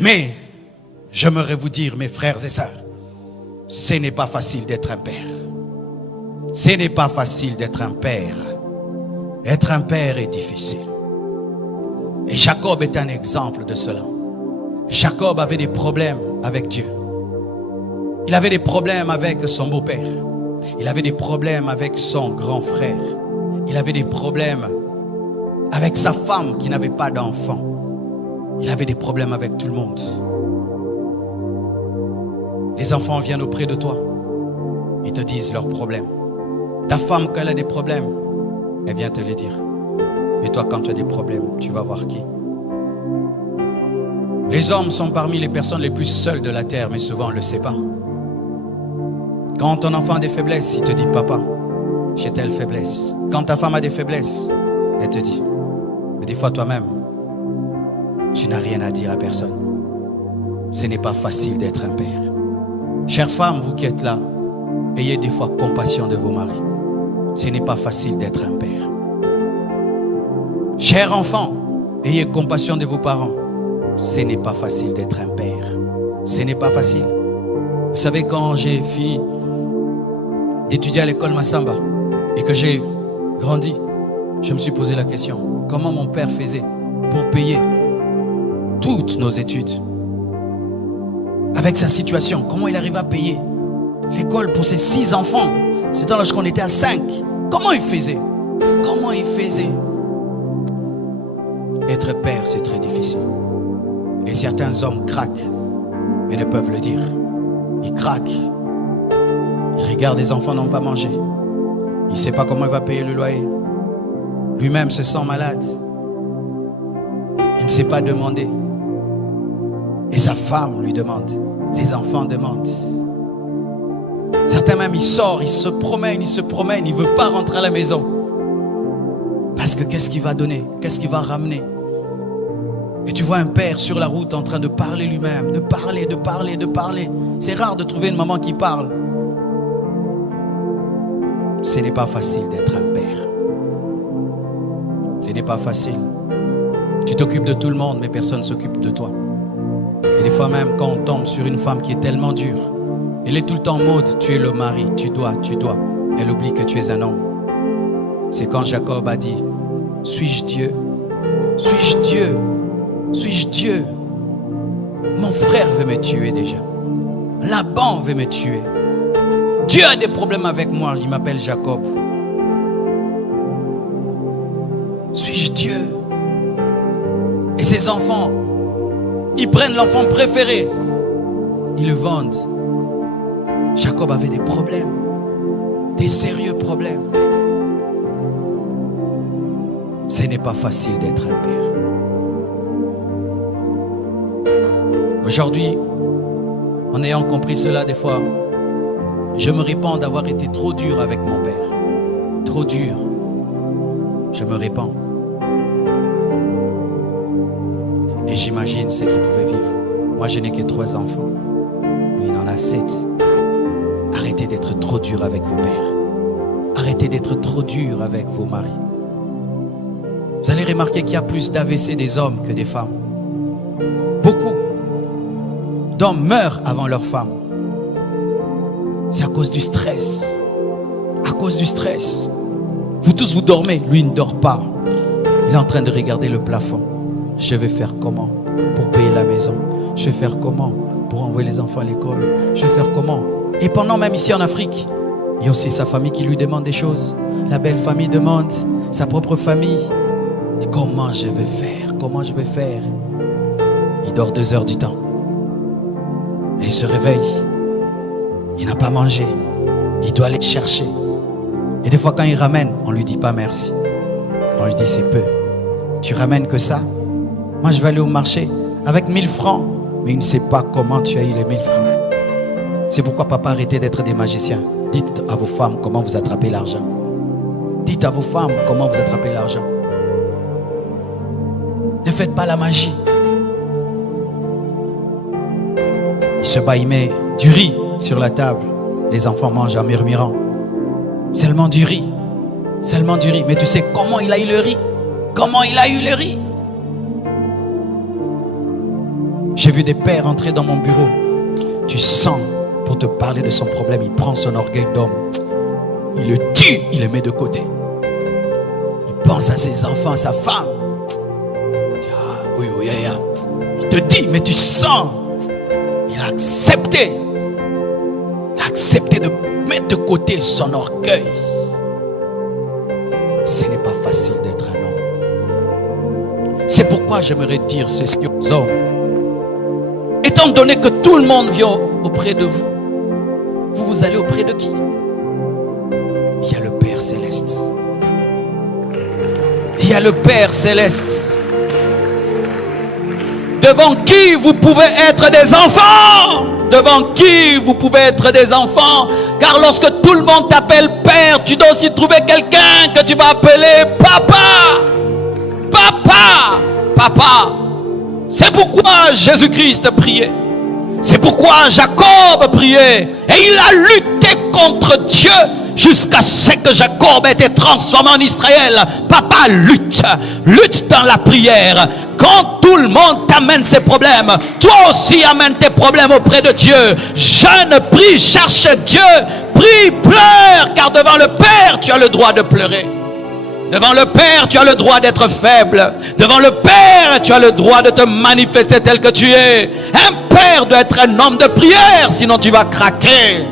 Mais j'aimerais vous dire, mes frères et sœurs, ce n'est pas facile d'être un père. Ce n'est pas facile d'être un père. Être un père est difficile. Et Jacob est un exemple de cela. Jacob avait des problèmes avec Dieu. Il avait des problèmes avec son beau-père. Il avait des problèmes avec son grand frère. Il avait des problèmes avec sa femme qui n'avait pas d'enfant. Il avait des problèmes avec tout le monde. Les enfants viennent auprès de toi. Ils te disent leurs problèmes. Ta femme, quand elle a des problèmes, elle vient te les dire. Mais toi, quand tu as des problèmes, tu vas voir qui? Les hommes sont parmi les personnes les plus seules de la terre, mais souvent on ne le sait pas. Quand ton enfant a des faiblesses, il te dit, papa, j'ai telle faiblesse. Quand ta femme a des faiblesses, elle te dit. Mais des fois toi-même, tu n'as rien à dire à personne. Ce n'est pas facile d'être un père. Chères femmes, vous qui êtes là, ayez des fois compassion de vos maris. Ce n'est pas facile d'être un père. Chers enfants, ayez compassion de vos parents. Ce n'est pas facile d'être un père. Ce n'est pas facile. Vous savez, quand j'ai fini d'étudier à l'école Massamba et que j'ai grandi, je me suis posé la question, comment mon père faisait pour payer toutes nos études? Avec sa situation, comment il arrivait à payer l'école pour ses 6 enfants? C'était lorsqu'on était à 5. Comment il faisait? Comment il faisait? Être père, c'est très difficile. Et certains hommes craquent, mais ne peuvent le dire. Ils craquent. Ils regardent les enfants n'ont pas mangé. Il ne sait pas comment il va payer le loyer. Lui-même se sent malade. Il ne sait pas demander. Et sa femme lui demande. Les enfants demandent. Certains même, il sort, il se promène, il ne veut pas rentrer à la maison. Parce que qu'est-ce qu'il va donner? Qu'est-ce qu'il va ramener? Et tu vois un père sur la route en train de parler lui-même, de parler. C'est rare de trouver une maman qui parle. Ce n'est pas facile d'être un père. Ce n'est pas facile. Tu t'occupes de tout le monde, mais personne ne s'occupe de toi. Et des fois même, quand on tombe sur une femme qui est tellement dure, elle est tout le temps en mode, tu es le mari, tu dois. Elle oublie que tu es un homme. C'est quand Jacob a dit, suis-je Dieu? Suis-je Dieu? Suis-je Dieu? Mon frère veut me tuer déjà. Laban veut me tuer. Dieu a des problèmes avec moi, il m'appelle Jacob. Suis-je Dieu? Et ses enfants, ils prennent l'enfant préféré, ils le vendent. Jacob avait des problèmes, des sérieux problèmes. Ce n'est pas facile d'être un père. Aujourd'hui, en ayant compris cela, des fois, je me répands d'avoir été trop dur avec mon père. Trop dur. Je me répands. Et j'imagine ce qu'il pouvait vivre. Moi, je n'ai que 3 enfants. Lui, il en a 7. Arrêtez d'être trop dur avec vos pères. Arrêtez d'être trop dur avec vos maris. Vous allez remarquer qu'il y a plus d'AVC des hommes que des femmes. Beaucoup d'hommes meurent avant leurs femmes. C'est à cause du stress. À cause du stress. Vous tous, vous dormez. Lui, il ne dort pas. Il est en train de regarder le plafond. Je vais faire comment pour payer la maison? Je vais faire comment pour envoyer les enfants à l'école? Je vais faire comment? Et pendant même ici en Afrique, il y a aussi sa famille qui lui demande des choses. La belle famille demande, sa propre famille. Comment je vais faire? Comment je vais faire? Il dort 2 heures du temps. Et il se réveille. Il n'a pas mangé. Il doit aller chercher. Et des fois quand il ramène, on ne lui dit pas merci. On lui dit c'est peu. Tu ramènes que ça? Moi je vais aller au marché avec 1000 francs. Mais il ne sait pas comment tu as eu les 1000 francs. C'est pourquoi papa, arrêtez d'être des magiciens. Dites à vos femmes comment vous attrapez l'argent. Dites à vos femmes comment vous attrapez l'argent. Ne faites pas la magie. Il se bat, il met du riz sur la table. Les enfants mangent en murmurant. Seulement du riz. Seulement du riz. Mais tu sais comment il a eu le riz? Comment il a eu le riz? J'ai vu des pères entrer dans mon bureau. Tu sens, pour te parler de son problème, il prend son orgueil d'homme. Il le tue, il le met de côté. Il pense à ses enfants, à sa femme. Oui, il te dit, mais tu sens. Il a accepté. Il a accepté de mettre de côté son orgueil. Ce n'est pas facile d'être un homme. C'est pourquoi j'aimerais dire ceci aux hommes. Étant donné que tout le monde vient auprès de vous, vous allez auprès de qui? Il y a le Père Céleste. Il y a le Père Céleste. Devant qui vous pouvez être des enfants. Devant qui vous pouvez être des enfants. Car lorsque tout le monde t'appelle Père, tu dois aussi trouver quelqu'un que tu vas appeler Papa. Papa. Papa. C'est pourquoi Jésus-Christ priait. C'est pourquoi Jacob priait. Et il a lutté contre Dieu jusqu'à ce que Jacob ait été transformé en Israël. Papa, lutte. Lutte dans la prière. Quand tout le monde t'amène ses problèmes, toi aussi amène tes problèmes auprès de Dieu. Jeûne, prie, cherche Dieu. Prie, pleure. Car devant le Père, tu as le droit de pleurer. Devant le Père, tu as le droit d'être faible. Devant le Père, tu as le droit de te manifester tel que tu es. Un père doit être un homme de prière, sinon tu vas craquer.